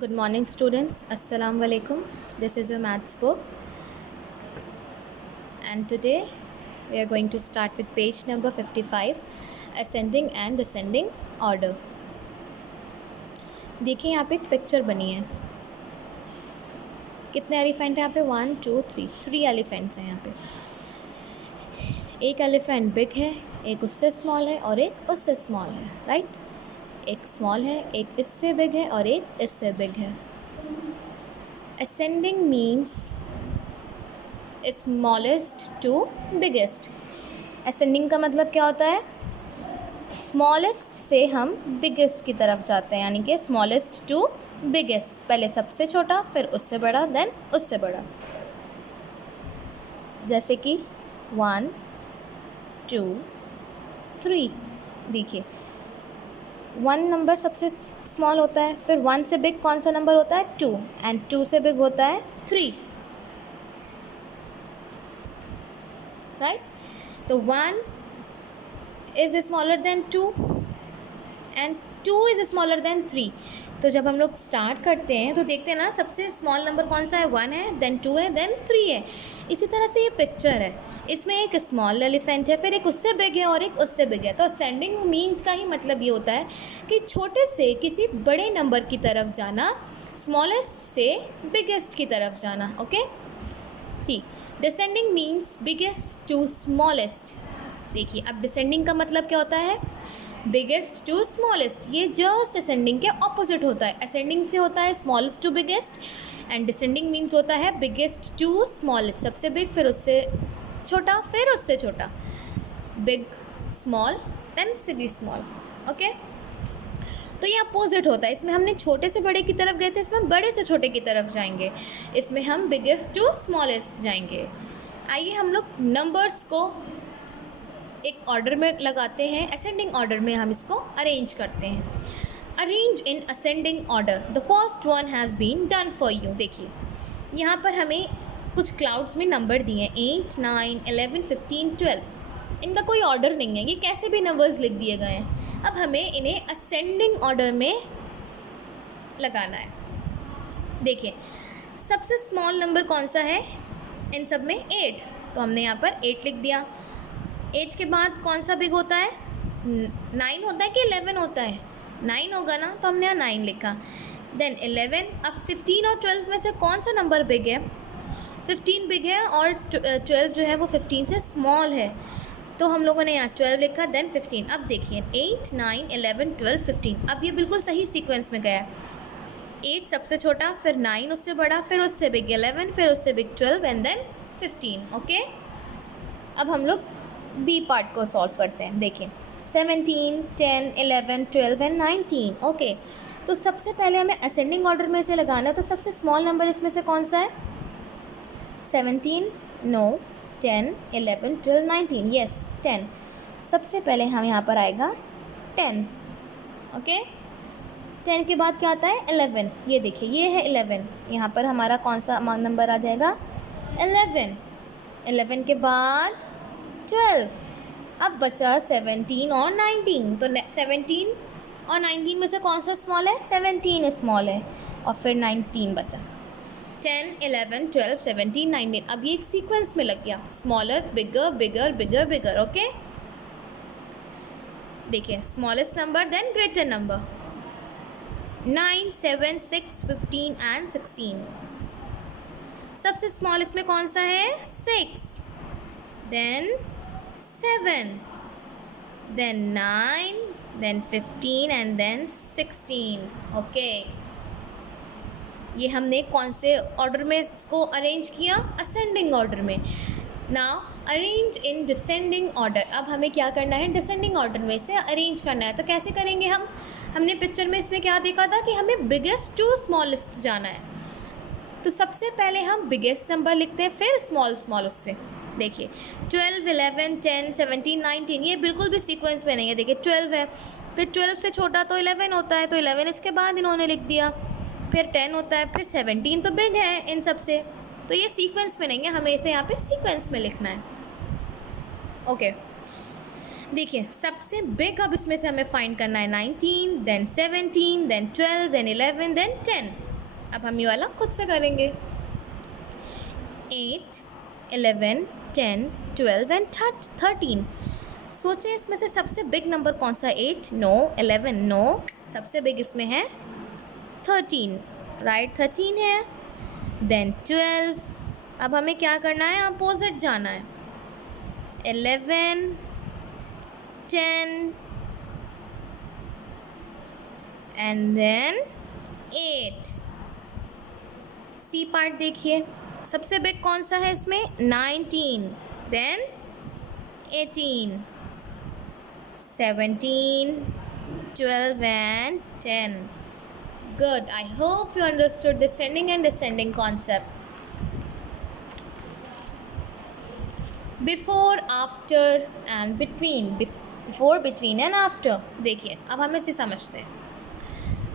Good morning, students. Assalamu alaikum. This is your maths book, and today we are going to start with page number 55, ascending and descending order. देखिए यहाँ पे एक picture बनी है. कितने elephant हैं यहाँ पे? 1 2 3 3 एलिफेंट्स हैं यहाँ पे. एक एलिफेंट बिग है, एक उससे स्मॉल है और एक उससे स्मॉल है, राइट? एक स्मॉल है, एक इससे बिग है और एक इससे बिग है. Ascending means smallest to biggest. Ascending का मतलब क्या होता है? स्मॉलेस्ट से हम बिगेस्ट की तरफ जाते हैं, यानी कि स्मॉलेस्ट टू बिगेस्ट. पहले सबसे छोटा, फिर उससे बड़ा, देन उससे बड़ा. जैसे कि 1 2 3. देखिए 1 नंबर सबसे स्मॉल होता है, फिर 1 से बिग कौन सा नंबर होता है? 2, एंड 2 से बिग होता है 3, राइट? तो 1 is smaller than 2 and 2 is smaller than 3. तो जब हम लोग स्टार्ट करते हैं तो देखते हैं ना, सबसे स्मॉल नंबर कौन सा है? 1 है, देन 2 है, देन 3 है. इसी तरह से ये पिक्चर है, इसमें एक स्मॉल एलिफेंट है, फिर एक उससे बिग है और एक उससे बिग है. तो असेंडिंग मीन्स का ही मतलब ये होता है कि छोटे से किसी बड़े नंबर की तरफ जाना, स्मॉलेस्ट से बिगेस्ट की तरफ जाना. Okay, see descending means biggest to smallest. देखिए अब डिसेंडिंग का मतलब क्या होता है? Biggest to smallest. ये जस्ट असेंडिंग के ऑपोजिट होता है. असेंडिंग से होता है smallest to biggest, and descending means होता है बिगेस्ट टू स्मॉलेस्ट. सबसे बिग, फिर उससे छोटा, फिर उससे छोटा. बिग स्मॉल देन से भी स्मॉल. ओके, तो ये अपोजिट होता है. इसमें हमने छोटे से बड़े की तरफ गए थे, इसमें बड़े से छोटे की तरफ जाएंगे. इसमें हम बिगेस्ट टू स्मॉलेस्ट जाएंगे. आइए हम लोग नंबर्स को एक ऑर्डर में लगाते हैं. असेंडिंग ऑर्डर में हम इसको अरेंज करते हैं. Arrange in ascending order. The first one has been done for you. देखिए यहाँ पर हमें कुछ क्लाउड्स में नंबर दिए हैं, 8 9 11 15 12. इनका कोई ऑर्डर नहीं है, ये कैसे भी नंबर्स लिख दिए गए हैं. अब हमें इन्हें असेंडिंग ऑर्डर में लगाना है. देखिए सबसे स्मॉल नंबर कौन सा है इन सब में? 8. तो हमने यहाँ पर 8 लिख दिया. 8 के बाद कौन सा बिग होता है? 9 होता है कि 11 होता है? 9 होगा ना, तो हमने यहाँ 9 लिखा. देन 11. अब 15 और 12 में से कौन सा नंबर बिग है? 15 बिग है और 12 जो है वो 15 से स्मॉल है, तो हम लोगों ने यहाँ 12 लिखा, देन 15. अब देखिए 8 9 11 12 15. अब ये बिल्कुल सही सीक्वेंस में गया. 8 सबसे छोटा, फिर 9 उससे बड़ा, फिर उससे बिग 11, फिर उससे बिग 12 एंड देन 15. ओके, अब हम लोग बी पार्ट को सॉल्व करते हैं. देखिए 17 10 11 12 एंड 19. ओके, तो सबसे पहले हमें असेंडिंग ऑर्डर में से लगाना है. तो सबसे स्मॉल नंबर इसमें से कौन सा है? 17, नो, 10 11 12 19. यस 10. सबसे पहले हम यहाँ पर आएगा 10. ओके, 10 के बाद क्या आता है? 11. ये देखिए ये है 11. यहाँ पर हमारा कौन सा नंबर आ जाएगा? 11. 11 के बाद 12. अब बचा 17 और 19. तो 17 और 19 में से कौन सा स्मॉल है? 17 स्मॉल है, और फिर 19 बचा. 10 11 12 17 19. अब ये एक सीक्वेंस में लग गया, smaller bigger bigger bigger bigger. Okay, देखिए smallest number then greater number. 9 7 6 15 and 16. सबसे स्मॉल इसमें कौन सा है? 6, then 7, then 9, then 15 and then 16. Okay, ये हमने कौन से ऑर्डर में इसको अरेंज किया? असेंडिंग ऑर्डर में. Now arrange in descending order. अब हमें क्या करना है? डिसेंडिंग ऑर्डर में से अरेंज करना है. तो कैसे करेंगे हम? हमने पिक्चर में इसमें क्या देखा था कि हमें बिगेस्ट टू स्मॉलेस्ट जाना है. तो सबसे पहले हम बिगेस्ट नंबर लिखते हैं, फिर स्मॉल स्मॉल उससे. देखिए 12 11 10 17 19. ये बिल्कुल भी सीक्वेंस में नहीं है. देखिए 12 है, फिर 12 से छोटा तो 11 होता है, तो 11 इसके बाद इन्होंने लिख दिया, फिर 10 होता है, फिर 17 तो बिग है इन सब से. तो ये सीक्वेंस में नहीं है, हमें इसे यहाँ पे सीक्वेंस में लिखना है. ओके, देखिए सबसे बिग अब इसमें से हमें फाइंड करना है 19, देन 17, देन 12, देन 11, देन 10. अब हम ये वाला खुद से करेंगे। 8, 11, 10, 12 एंड 13। सोचें इसमें से सबसे बिग नंबर कौन सा? 8 नो, 11 नो, सबसे बिग इसमें है 13, राइट 13 है। देन 12, अब हमें क्या करना है? अपोजिट जाना है। 11, 10 एंड देन 8। सी पार्ट देखिए, सबसे बिग कौन सा है इसमें? 19, then 18, 17, 12 and 10. Good. I hope you understood descending and descending concept. Before, after and between. Before, between and after. देखिए अब हम इसे समझते हैं।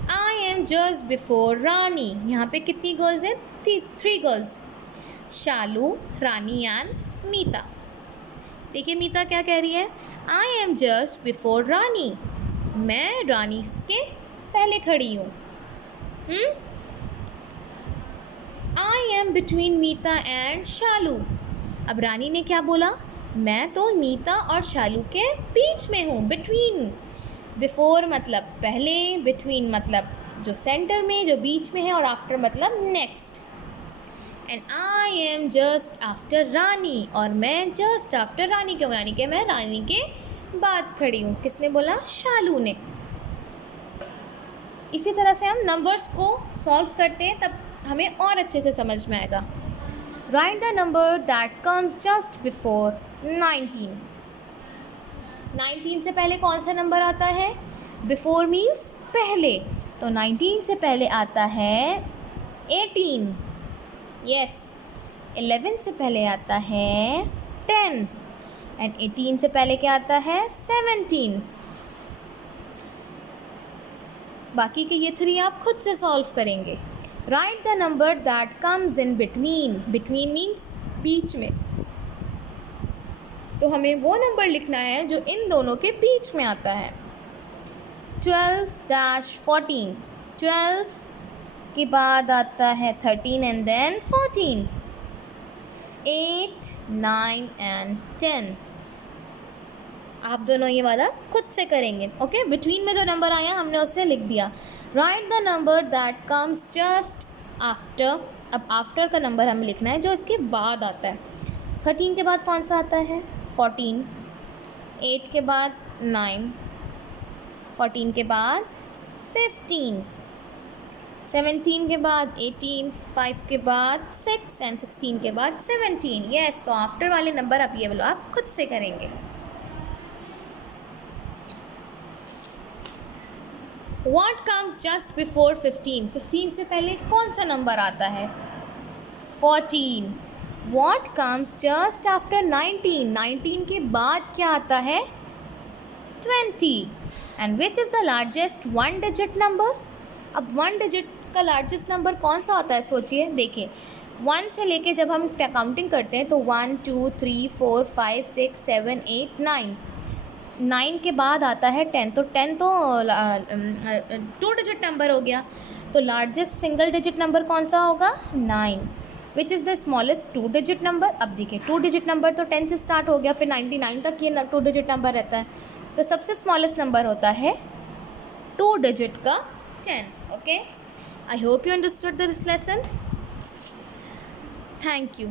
I am just before रानी। यहाँ पे कितनी गर्ल्स हैं? 3 गर्ल्स, शालू, रानी एंड मीता। देखिए मीता क्या कह रही है? I am just before रानी, मैं रानी के पहले खड़ी हूँ। I am between Meeta and Shalu. अब रानी ने क्या बोला? मैं तो मीता और शालू के बीच में हूँ, बिटवीन। बिफोर मतलब पहले, बिटवीन मतलब जो सेंटर में, जो बीच में है, और आफ्टर मतलब next. And I am just after Rani, और मैं जस्ट आफ्टर रानी क्यों? यानी कि मैं रानी के बाद खड़ी हूँ। किसने बोला? शालू ने। इसी तरह से हम नंबर्स को सॉल्व करते हैं, तब हमें और अच्छे से समझ में आएगा। Right the number that comes just before 19। 19 से पहले कौन सा नंबर आता है? बिफोर मीन्स पहले, तो 19 से पहले आता है 18। यस, 11 से पहले आता है 10 एंड 18 से पहले क्या आता है? 17। बाकी के ये 3 आप खुद से सॉल्व करेंगे। Write the number that comes in between. Between means बीच में, तो हमें वो नंबर लिखना है जो इन दोनों के बीच में आता है। 12-14, 12 के बाद आता है 13 एंड देन 14, 8, 9 एंड 10। आप दोनों ये वाला खुद से करेंगे। ओके, बिटवीन में जो नंबर आया हमने उसे लिख दिया। Right the number that comes just after. अब आफ्टर का नंबर हमें लिखना है जो इसके बाद आता है। 13 के बाद कौन सा आता है? 14, 8 के बाद 9, 14 के बाद 15, 17 के बाद 18, 5 के बाद 6 एंड 16 के बाद 17। यस, तो आफ्टर वाले नंबर अब ये वाला आप खुद से करेंगे। What comes just before 15? 15 से पहले कौन सा नंबर आता है? 14. What comes just after 19? 19 के बाद क्या आता है? 20. And which is the largest one digit number? अब 1 digit का लार्जेस्ट नंबर कौन सा होता है? सोचिए, देखिए 1 से लेके जब हम काउंटिंग करते हैं तो 1, 2, 3, 4, 5, 6, 7, 8, 9। 9 के बाद आता है 10, तो 10 तो 2 डिजिट नंबर हो गया, तो लार्जेस्ट सिंगल डिजिट नंबर कौन सा होगा? 9। Which is the smallest 2 digit number? अब देखिए 2 डिजिट नंबर तो 10 से स्टार्ट हो गया, फिर 99 तक ये 2 डिजिट नंबर रहता है, तो सबसे स्मॉलेस्ट नंबर होता है 2 डिजिट का 10। Okay, I hope you understood this lesson. Thank you.